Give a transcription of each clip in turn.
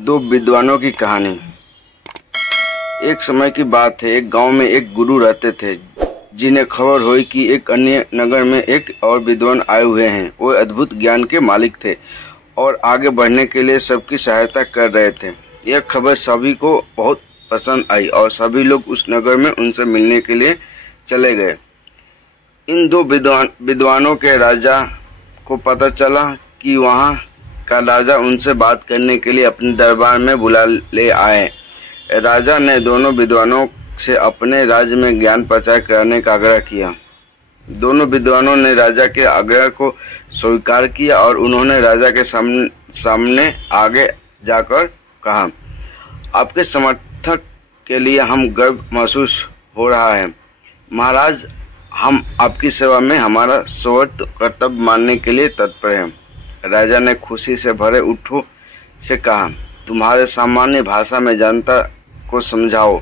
दो विद्वानों की कहानी। एक समय की बात है, एक गांव में एक गुरु रहते थे जिन्हें खबर हुई कि एक अन्य नगर में एक और विद्वान आए हुए हैं। वो अद्भुत ज्ञान के मालिक थे और आगे बढ़ने के लिए सबकी सहायता कर रहे थे। यह खबर सभी को बहुत पसंद आई और सभी लोग उस नगर में उनसे मिलने के लिए चले गए। इन दो विद्वानों के राजा को पता चला कि वहाँ का राजा उनसे बात करने के लिए अपने दरबार में बुला ले आए। राजा ने दोनों विद्वानों से अपने राज्य में ज्ञान प्रचार करने का आग्रह किया। दोनों विद्वानों ने राजा के आग्रह को स्वीकार किया और उन्होंने राजा के सामने आगे जाकर कहा, आपके समर्थक के लिए हम गर्व महसूस हो रहा है। महाराज, हम आपकी सेवा में हमारा स्वतः कर्तव्य मानने के लिए तत्पर हैं। राजा ने खुशी से भरे उठो से कहा, तुम्हारे सामान्य भाषा में जनता को समझाओ।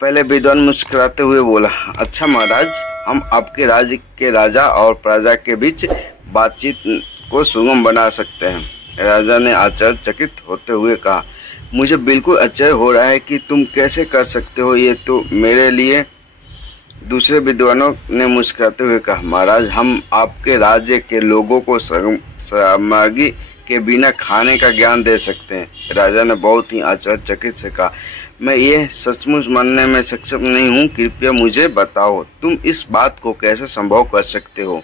पहले विद्वान मुस्कुराते हुए बोला, अच्छा महाराज, हम आपके राज्य के राजा और प्रजा के बीच बातचीत को सुगम बना सकते हैं। राजा ने आश्चर्यचकित होते हुए कहा, मुझे बिल्कुल आश्चर्य हो रहा है कि तुम कैसे कर सकते हो ये तो मेरे लिए। दूसरे विद्वानों ने मुस्कुराते हुए कहा, महाराज, हम आपके राज्य के लोगों को सामग्री के बिना खाने का ज्ञान दे सकते हैं। राजा ने बहुत ही आश्चर्यचकित से कहा, मैं ये सचमुच मानने में सक्षम नहीं हूँ। कृपया मुझे बताओ, तुम इस बात को कैसे संभव कर सकते हो।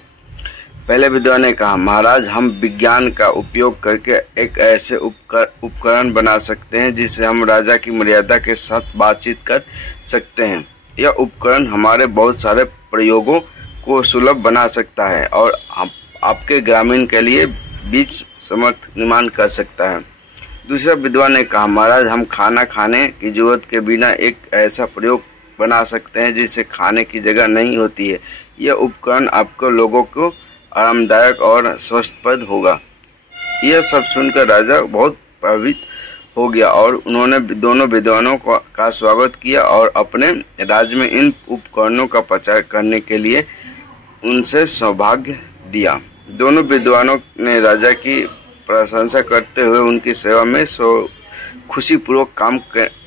पहले विद्वान ने कहा, महाराज, हम विज्ञान का उपयोग करके एक ऐसे उपकरण बना सकते हैं जिससे हम राजा की मर्यादा के साथ बातचीत कर सकते हैं। यह उपकरण हमारे बहुत सारे प्रयोगों को सुलभ बना सकता है और आपके ग्रामीण के लिए बीज समर्थ निर्माण कर सकता है। दूसरा विद्वान ने कहा, महाराज, हम खाना खाने की जरूरत के बिना एक ऐसा प्रयोग बना सकते हैं जिससे खाने की जगह नहीं होती है। यह उपकरण आपको लोगों को आरामदायक और स्वस्थप्रद होगा। यह सब सुनकर राजा बहुत प्रभावित हो गया और उन्होंने दोनों विद्वानों का स्वागत किया और अपने राज्य में इन उपकरणों का प्रचार करने के लिए उनसे सौभाग्य दिया। दोनों विद्वानों ने राजा की प्रशंसा करते हुए उनकी सेवा में खुशीपूर्वक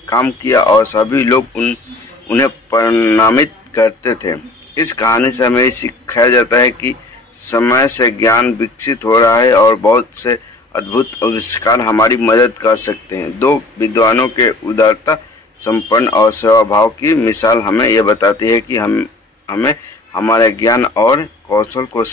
काम किया और सभी लोग उन्हें प्रणामित करते थे। इस कहानी से हमें सिखाया जाता है कि समय से ज्ञान विकसित हो रहा है और बहुत से अद्भुत आविष्कार हमारी मदद कर सकते हैं। दो विद्वानों के उदारता संपन्न और सेवा भाव की मिसाल हमें यह बताती है कि हमें हमारे ज्ञान और कौशल को